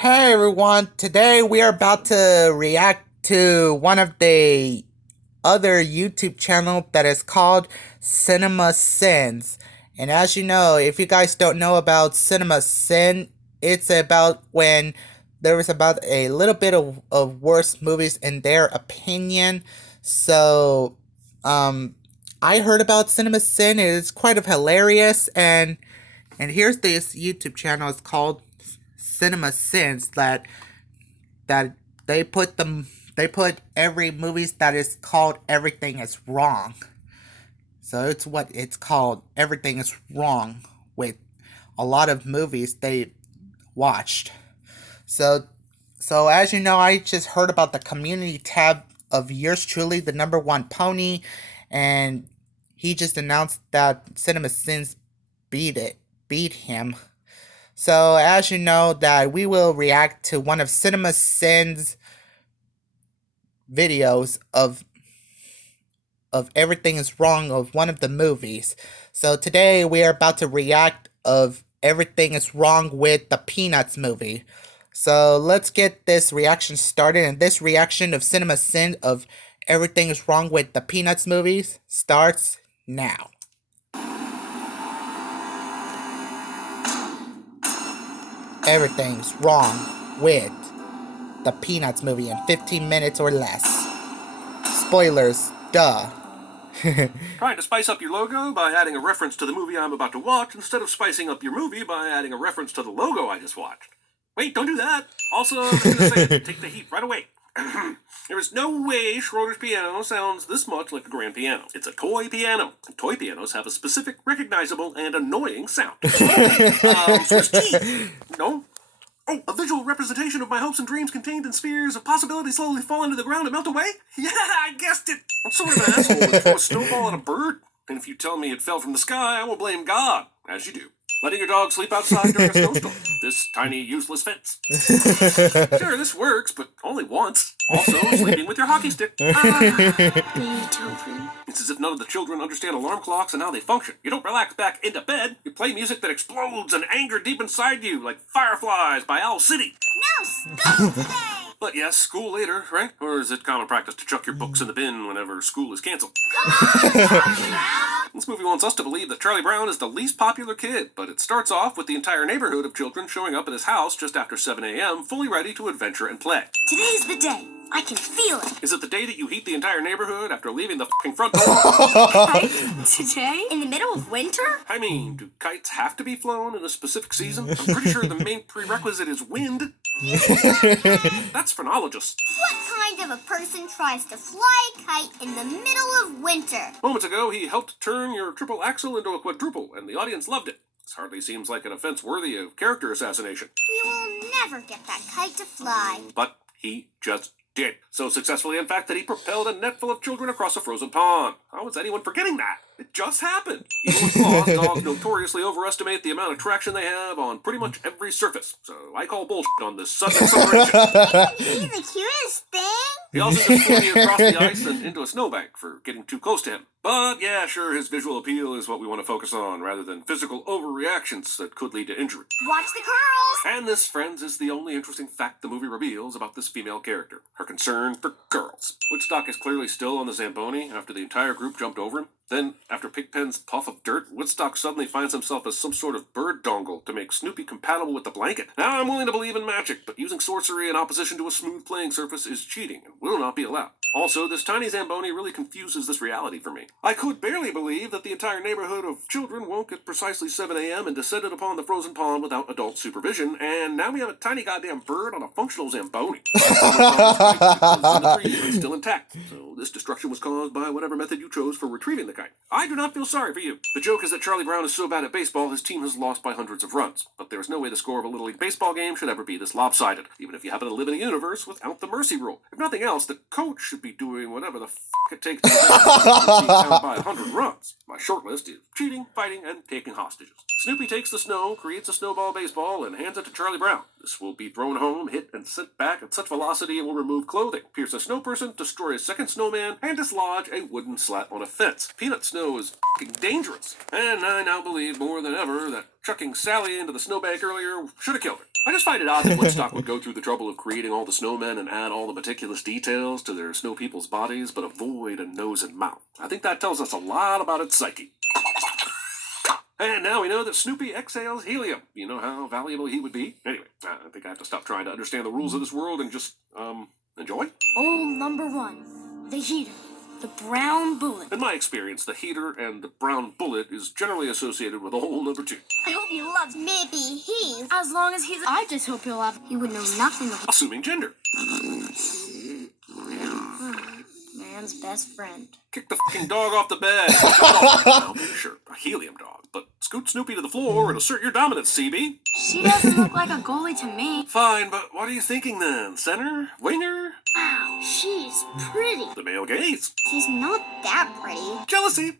Hey everyone, today we are about to react to one of the other YouTube channel that is called Cinema Sins. And as you know, if you guys don't know about Cinema Sin, it's about when there was about a little bit of worse movies in their opinion. So, um, I heard about Cinema Sin. It's quite of hilarious, and here's this YouTube channel. It's called Cinema Sins that they put every movies that is called Everything is Wrong. So it's what it's called. Everything is Wrong with a lot of movies they watched. So so as you know, I just heard about the community tab of yours truly, the number one pony, and he just announced that Cinema Sins beat him. So as you know, that we will react to one of Cinema Sins videos of Everything is Wrong of one of the movies. So today we are about to react of Everything is Wrong with the Peanuts movie. So let's get this reaction started, and this reaction of Cinema Sin of Everything is Wrong with the Peanuts movies starts now. Everything's wrong with the Peanuts movie in 15 minutes or less. Spoilers, duh. Trying to spice up your logo by adding a reference to the movie I'm about to watch instead of spicing up your movie by adding a reference to the logo I just watched. Wait, don't do that. Also, I'm gonna say, take the heat right away. There is no way Schroeder's piano sounds this much like a grand piano. It's a toy piano, and toy pianos have a specific, recognizable, and annoying sound. Swiss cheese. No. Oh, a visual representation of my hopes and dreams contained in spheres of possibility slowly fall into the ground and melt away? Yeah, I guessed it. I'm sort of an asshole that threw a snowball at a bird. And if you tell me it fell from the sky, I will blame God, as you do. Letting your dog sleep outside during a snowstorm. This tiny, useless fence. Sure, this works, but only once. Also, sleeping with your hockey stick. Beethoven. It's as if none of the children understand alarm clocks and how they function. You don't relax back into bed. You play music that explodes an anger deep inside you, like Fireflies by Owl City. No, school today! But yes, school later, right? Or is it common practice to chuck your books in the bin whenever school is canceled? Come on, Charlie Brown! This movie wants us to believe that Charlie Brown is the least popular kid, but it starts off with the entire neighborhood of children showing up at his house just after 7 a.m., fully ready to adventure and play. Today's the day. I can feel it. Is it the day that you heat the entire neighborhood after leaving the fucking front door? Today? In the middle of winter? I mean, do kites have to be flown in a specific season? I'm pretty sure the main prerequisite is wind. That's phrenologists. What kind of a person tries to fly a kite in the middle of winter? Moments ago, he helped turn your triple axle into a quadruple, and the audience loved it. This hardly seems like an offense worthy of character assassination. We will never get that kite to fly. But he just did. So successfully, in fact, that he propelled a net full of children across a frozen pond. How is anyone forgetting that? It just happened. Even with claws, dogs notoriously overestimate the amount of traction they have on pretty much every surface. So I call bullshit on this sudden acceleration. He's the cutest thing. He also just flew me across the ice and into a snowbank for getting too close to him. But yeah, sure, his visual appeal is what we want to focus on, rather than physical overreactions that could lead to injury. Watch the girls. And this, friends, is the only interesting fact the movie reveals about this female character. Her concern for girls. Woodstock is clearly still on the Zamboni after the entire group jumped over him. Then, after Pigpen's puff of dirt, Woodstock suddenly finds himself as some sort of bird dongle to make Snoopy compatible with the blanket. Now, I'm willing to believe in magic, but using sorcery in opposition to a smooth playing surface is cheating and will not be allowed. Also, this tiny Zamboni really confuses this reality for me. I could barely believe that the entire neighborhood of children woke at precisely 7 a.m. and descended upon the frozen pond without adult supervision, and now we have a tiny goddamn bird on a functional Zamboni. The tree is still intact, so this destruction was caused by whatever method you chose for retrieving the kite. I do not feel sorry for you. The joke is that Charlie Brown is so bad at baseball, his team has lost by hundreds of runs. But there is no way the score of a Little League baseball game should ever be this lopsided, even if you happen to live in a universe without the mercy rule. If nothing else, the coach should be doing whatever the it takes to beat down by 100 runs. My short list is cheating, fighting, and taking hostages. Snoopy takes the snow, creates a snowball baseball, and hands it to Charlie Brown. This will be thrown home, hit, and sent back at such velocity it will remove clothing, pierce a snow person, destroy a second snowman, and dislodge a wooden slat on a fence. Peanut snow is f***ing dangerous. And I now believe more than ever that chucking Sally into the snowbank earlier should have killed her. I just find it odd that Woodstock would go through the trouble of creating all the snowmen and add all the meticulous details to their snow people's bodies, but avoid a nose and mouth. I think that tells us a lot about its psyche. And now we know that Snoopy exhales helium. You know how valuable he would be? Anyway, I think I have to stop trying to understand the rules of this world and just, enjoy. Rule number 1. The heater. The brown bullet. In my experience, the heater and the brown bullet is generally associated with hole number 2. I hope he loves me. Maybe he's As long as he's... I just hope he'll love... he would know nothing of Assuming gender. Man's best friend. Kick the fucking dog off the bed. Sure, a helium dog. But scoot Snoopy to the floor and assert your dominance, CB. She doesn't look like a goalie to me. Fine, but what are you thinking then? Center? Winger? Wow, she's pretty. The male gaze? She's not that pretty. Jealousy?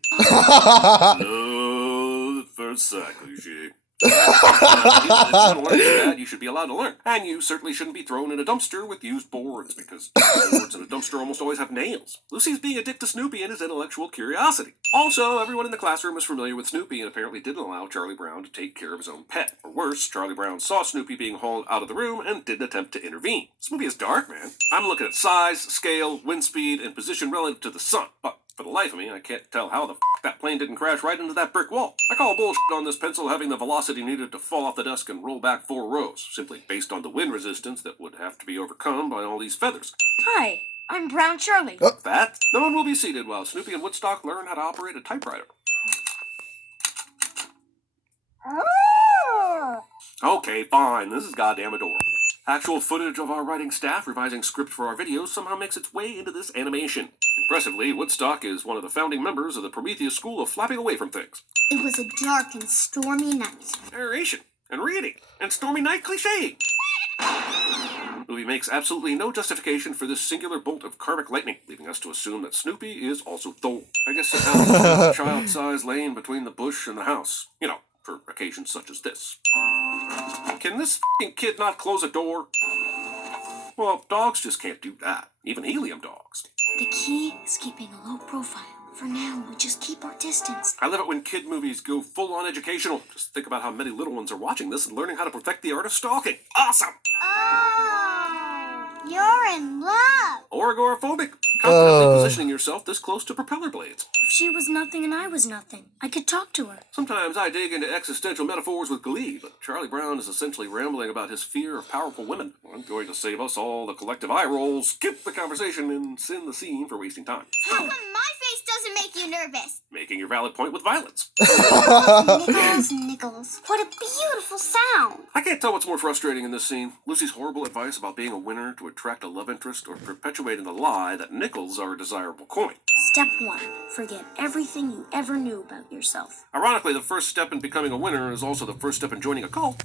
No, at first sight, cliche. If you want to learn that, you should be allowed to learn. And you certainly shouldn't be thrown in a dumpster with used boards, because boards in a dumpster almost always have nails. Lucy's being a dick to Snoopy and his intellectual curiosity. Also, everyone in the classroom is familiar with Snoopy and apparently didn't allow Charlie Brown to take care of his own pet. Or worse, Charlie Brown saw Snoopy being hauled out of the room and didn't attempt to intervene. This movie is dark, man. I'm looking at size, scale, wind speed, and position relative to the sun. But for the life of me, I can't tell how the that plane didn't crash right into that brick wall. I call bullshit on this pencil having the velocity needed to fall off the desk and roll back 4 rows, simply based on the wind resistance that would have to be overcome by all these feathers. Hi, I'm Brown Charlie. That, no one will be seated while Snoopy and Woodstock learn how to operate a typewriter. Okay, fine, this is goddamn adorable. Actual footage of our writing staff revising script for our videos somehow makes its way into this animation. Impressively, Woodstock is one of the founding members of the Prometheus School of Flapping Away from Things. It was a dark and stormy night. Narration, and reading, and stormy night cliché. The movie makes absolutely no justification for this singular bolt of karmic lightning, leaving us to assume that Snoopy is also Thor. I guess it has a child-sized lane between the bush and the house. You know, for occasions such as this. Can this f***ing kid not close a door? Well, dogs just can't do that. Even helium dogs. The key is keeping a low profile. For now, we just keep our distance. I love it when kid movies go full-on educational. Just think about how many little ones are watching this and learning how to perfect the art of stalking. Awesome! Oh, you're in love. Or agoraphobic. Confidently positioning yourself this close to propeller blades. If she was nothing and I was nothing, I could talk to her. Sometimes I dig into existential metaphors with glee, but Charlie Brown is essentially rambling about his fear of powerful women. I'm going to save us all the collective eye rolls, skip the conversation, and send the scene for wasting time. How come my face doesn't make you nervous? Making your valid point with violence. Nichols, Nichols. What a beautiful sound. I can't tell what's more frustrating in this scene. Lucy's horrible advice about being a winner to attract a love interest or perpetuating the lie that nickels are a desirable coin. Step 1. Forget everything you ever knew about yourself. Ironically, the first step in becoming a winner is also the first step in joining a cult.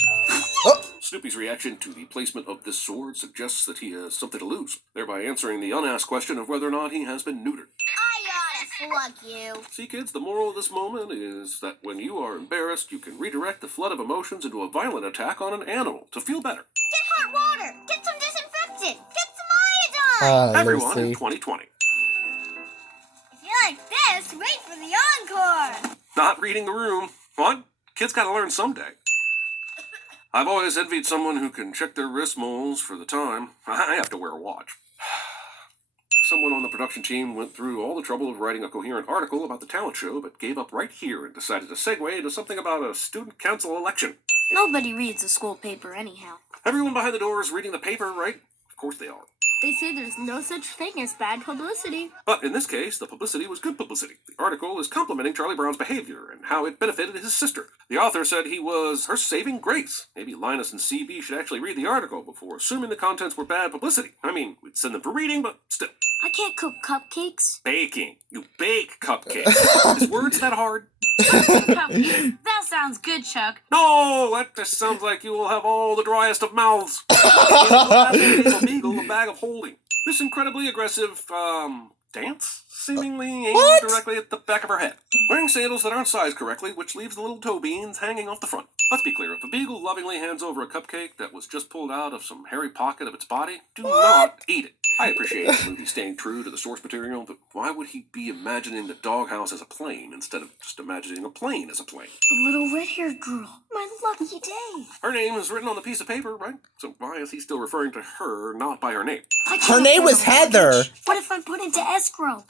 Snoopy's reaction to the placement of this sword suggests that he has something to lose, thereby answering the unasked question of whether or not he has been neutered. I oughta slug you. See, kids, the moral of this moment is that when you are embarrassed, you can redirect the flood of emotions into a violent attack on an animal to feel better. Get hot water. Get some disinfectant. Get some iodine. Everyone in Lucy. 2020. If you like this, wait for the encore. Not reading the room. What? Kids gotta learn someday. I've always envied someone who can check their wrist moles for the time. I have to wear a watch. Someone on the production team went through all the trouble of writing a coherent article about the talent show, but gave up right here and decided to segue into something about a student council election. Nobody reads a school paper anyhow. Everyone behind the door is reading the paper, right? Of course they are. They say there's no such thing as bad publicity. But in this case, the publicity was good publicity. The article is complimenting Charlie Brown's behavior and how it benefited his sister. The author said he was her saving grace. Maybe Linus and CB should actually read the article before assuming the contents were bad publicity. I mean, we'd send them for reading, but still. I can't cook cupcakes. Baking. You bake cupcakes. Is words that hard? Cupcakes. That sounds good, Chuck. No, that just sounds like you will have all the driest of mouths. A beagle, a bag of holding. This incredibly aggressive, dance, seemingly aimed What? directly at the back of her head. Wearing sandals that aren't sized correctly, which leaves the little toe beans hanging off the front. Let's be clear, if a beagle lovingly hands over a cupcake that was just pulled out of some hairy pocket of its body, do not eat it. I appreciate the movie staying true to the source material, but why would he be imagining the doghouse as a plane instead of just imagining a plane as a plane? A little red-haired girl. My lucky day. Her name is written on the piece of paper, right? So why is he still referring to her, not by her name? I Her can't name afford was a mortgage. Heather. What if I'm put into escrow?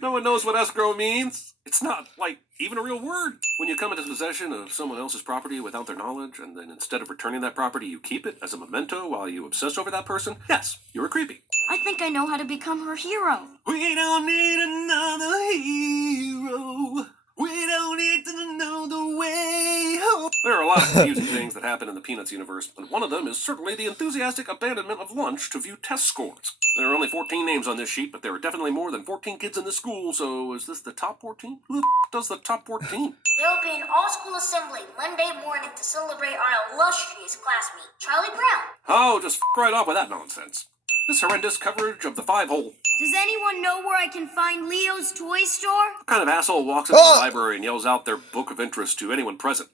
No one knows what escrow means. It's not, like, even a real word. When you come into possession of someone else's property without their knowledge, and then instead of returning that property, you keep it as a memento while you obsess over that person, yes, you're creepy. I think I know how to become her hero. We don't need another hero. We don't need to know the way home. There are a lot of confusing things that happen in the Peanuts universe, and one of them is certainly the enthusiastic abandonment of lunch to view test scores. There are only 14 names on this sheet, but there are definitely more than 14 kids in this school, so is this the top 14? Who the does the top 14? There will be an all-school assembly Monday morning to celebrate our illustrious classmate, Charlie Brown. Oh, just right off with that nonsense. This horrendous coverage of the five-hole. Does anyone know where I can find Leo's toy store? What kind of asshole walks into the library and yells out their book of interest to anyone present?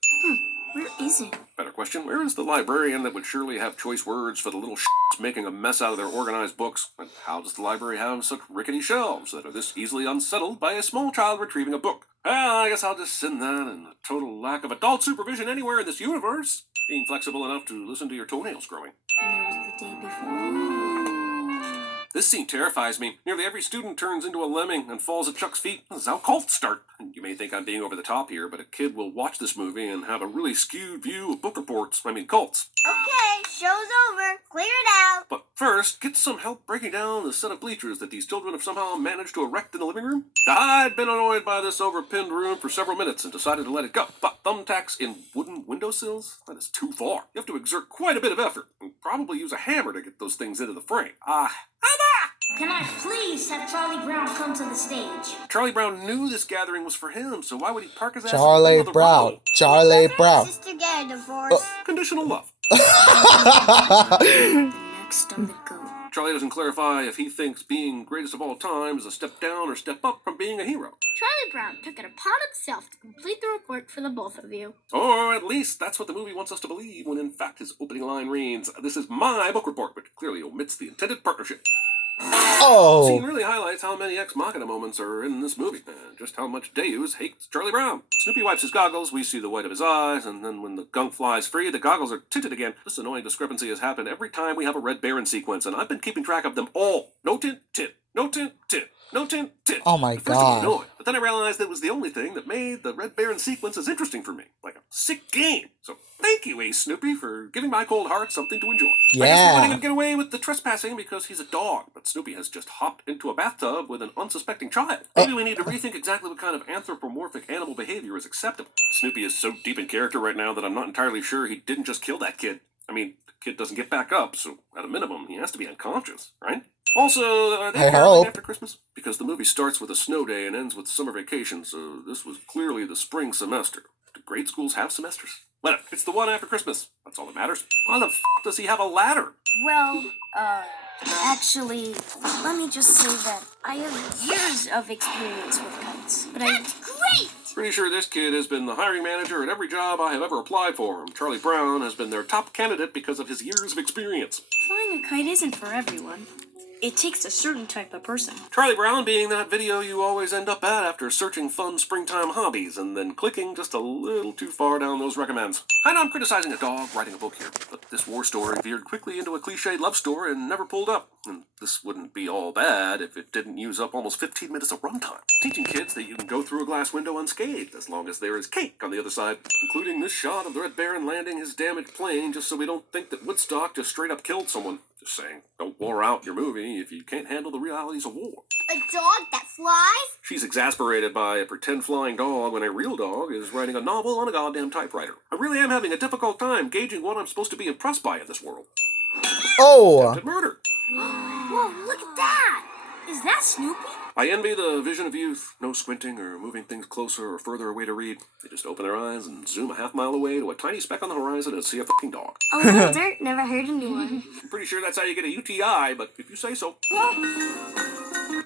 Where is it? Better question, where is the librarian that would surely have choice words for the little shits making a mess out of their organized books? And how does the library have such rickety shelves that are this easily unsettled by a small child retrieving a book? Well, I guess I'll just send that and a total lack of adult supervision anywhere in this universe. Being flexible enough to listen to your toenails growing. And there was the day before. This scene terrifies me. Nearly every student turns into a lemming and falls at Chuck's feet. This is how cults start. And you may think I'm being over the top here, but a kid will watch this movie and have a really skewed view of book reports. I mean, cults. Okay, show's over. Clear it out. But first, get some help breaking down the set of bleachers that these children have somehow managed to erect in the living room. I'd been annoyed by this overpinned room for several minutes and decided to let it go. But thumbtacks in wooden windowsills? That is too far. You have to exert quite a bit of effort and probably use a hammer to get those things into the frame. Can I please have Charlie Brown come to the stage? Charlie Brown knew this gathering was for him, so why would he park his ass Charlie in the Brown. road? Charlie Brown. Sister get a divorce. Conditional love. The next of the goat. Charlie doesn't clarify if he thinks being greatest of all time is a step down or step up from being a hero. Charlie Brown took it upon himself to complete the report for the both of you. Or at least that's what the movie wants us to believe when in fact his opening line reads, "This is my book report," which clearly omits the intended partnership. The scene Oh. really highlights how many Ex Machina moments are in this movie, and just how much Deus hates Charlie Brown. Snoopy wipes his goggles, we see the white of his eyes, and then when the gunk flies free, the goggles are tinted again. This annoying discrepancy has happened every time we have a Red Baron sequence, and I've been keeping track of them all. No tint, tint. No tint, tint. No tint, tint. Oh my At first I was God. annoyed, but then I realized it was the only thing that made the Red Baron sequence as interesting for me. Like a sick game. So thank you, Ace Snoopy, for giving my cold heart something to enjoy. I guess we're letting Yeah. him get away with the trespassing because he's a dog, but Snoopy has just hopped into a bathtub with an unsuspecting child. Maybe we need to rethink exactly what kind of anthropomorphic animal behavior is acceptable. Snoopy is so deep in character right now that I'm not entirely sure he didn't just kill that kid. I mean, the kid doesn't get back up, so at a minimum, he has to be unconscious, right? Also, are they I caroling hope. after Christmas? Because the movie starts with a snow day and ends with summer vacation, so this was clearly the spring semester. Do grade schools have semesters? Whatever, it's the one after Christmas. That's all that matters. Why the f*** does he have a ladder? Well, actually, let me just say that I have years of experience with kites. But That's great. Pretty sure this kid has been the hiring manager at every job I have ever applied for. Charlie Brown has been their top candidate because of his years of experience. flying a kite isn't for everyone. It takes a certain type of person. Charlie Brown being that video you always end up at after searching fun springtime hobbies and then clicking just a little too far down those recommends. I know I'm criticizing a dog writing a book here, but this war story veered quickly into a cliched love story and never pulled up. And this wouldn't be all bad if it didn't use up almost 15 minutes of runtime. Teaching kids that you can go through a glass window unscathed as long as there is cake on the other side, including this shot of the Red Baron landing his damaged plane just so we don't think that Woodstock just straight up killed someone. Just saying, don't war out your movie if you can't handle the realities of war. A dog that flies? She's exasperated by a pretend flying dog when a real dog is writing a novel on a goddamn typewriter. I really am having a difficult time gauging what I'm supposed to be impressed by in this world. Oh. Attempted murder. Whoa, look at that! Is that Snoopy? I envy the vision of youth. No squinting or moving things closer or further away to read. They just open their eyes and zoom a half mile away to a tiny speck on the horizon and see a fucking dog. A little dirt never hurt anyone. I'm pretty sure that's how you get a UTI, but if you say so.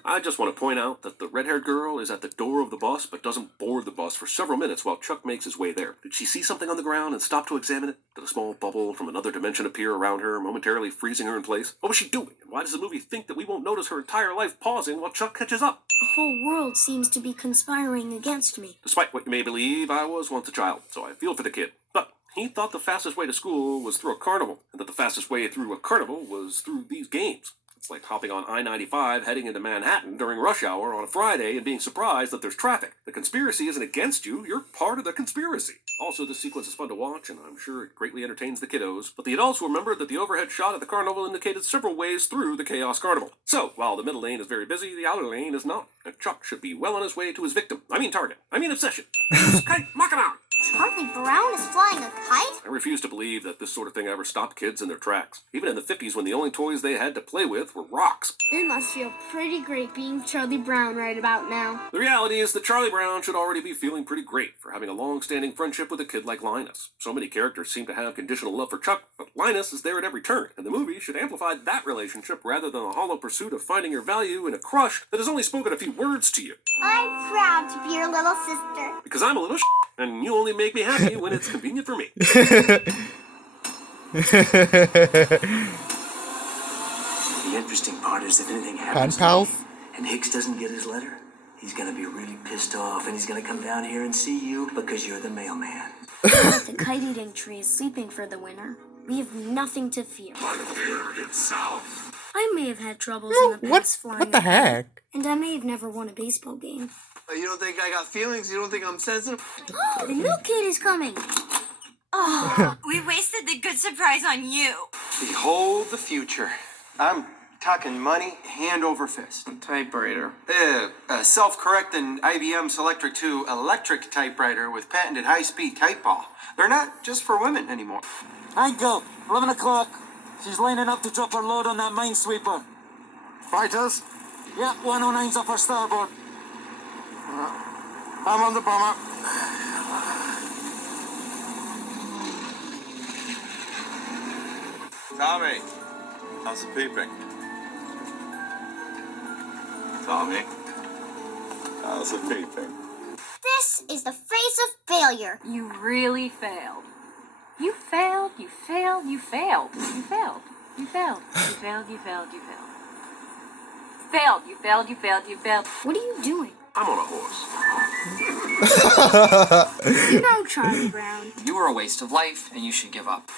I just want to point out that the red-haired girl is at the door of the bus but doesn't board the bus for several minutes while Chuck makes his way there. Did she see something on the ground and stop to examine it? Did a small bubble from another dimension appear around her, momentarily freezing her in place? What was she doing? And why does the movie think that we won't notice her entire life pausing while Chuck catches up? The whole world seems to be conspiring against me. Despite what you may believe, I was once a child, so I feel for the kid. But he thought the fastest way to school was through a carnival, and that the fastest way through a carnival was through these games. It's like hopping on I-95 heading into Manhattan during rush hour on a Friday and being surprised that there's traffic. The conspiracy isn't against you, you're part of the conspiracy. Also, this sequence is fun to watch, and I'm sure it greatly entertains the kiddos, but the adults will remember that the overhead shot at the carnival indicated several ways through the Chaos Carnival. So, while the middle lane is very busy, the outer lane is not, and Chuck should be well on his way to his victim. Target. Obsession. Kite, knock him out! Charlie Brown is flying a kite? I refuse to believe that this sort of thing ever stopped kids in their tracks. Even in the 50s, when the only toys they had to play with were rocks. It must feel pretty great being Charlie Brown right about now. The reality is that Charlie Brown should already be feeling pretty great for having a long-standing friendship with a kid like Linus. So many characters seem to have conditional love for Chuck, but Linus is there at every turn, and the movie should amplify that relationship rather than a hollow pursuit of finding your value in a crush that has only spoken a few words to you. I'm proud to be your little sister. Because I'm a little and you only make me happy when it's convenient for me. The interesting part is if anything happens Pen pals? and Hicks doesn't get his letter, he's gonna be really pissed off and he's gonna come down here and see you because you're the mailman. But the kite-eating tree is sleeping for the winter. We have nothing to fear. I may have had troubles in the past flying. What the heck? And I may have never won a baseball game. You don't think I got feelings? You don't think I'm sensitive? Oh, the milk kid is coming. Oh, we wasted the good surprise on you. Behold the future. I'm talking money, hand over fist. Typewriter. Self-correcting IBM Selectric 2 electric typewriter with patented high-speed typeball. They're not just for women anymore. Hi, girl. 11 o'clock. She's lining up to drop her load on that minesweeper. Fighters? Yeah, 109's up her starboard. I'm on the bomber. Tommy, how's the peeping? Tommy, how's the peeping? This is the face of failure. You really failed. You failed, you failed, you failed. You failed. You failed. You failed, you failed, you failed. Failed, you failed, you failed, you failed. What are you doing? I'm on a horse. No, Charlie Brown. You are a waste of life, and you should give up.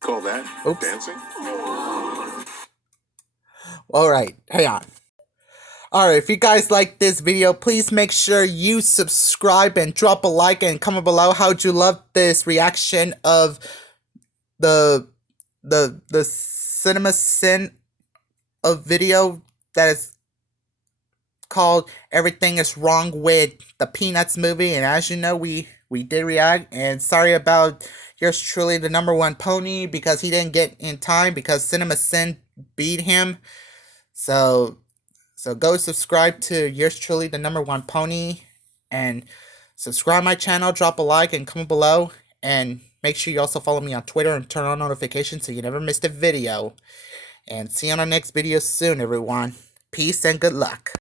Call that dancing? Alright, hang on. Alright, if you guys like this video, please make sure you subscribe and drop a like and comment below how'd you love this reaction of the Cinema Sin of video that is called Everything is Wrong with the Peanuts movie. And as you know, we did react, and sorry about yours truly, the #1 pony, because he didn't get in time because Cinema Sin beat him. So go subscribe to yours truly, the #1 pony, and subscribe my channel, drop a like, and comment below, and make sure you also follow me on Twitter and turn on notifications so you never miss a video. And see you on our next video soon, everyone. Peace and good luck.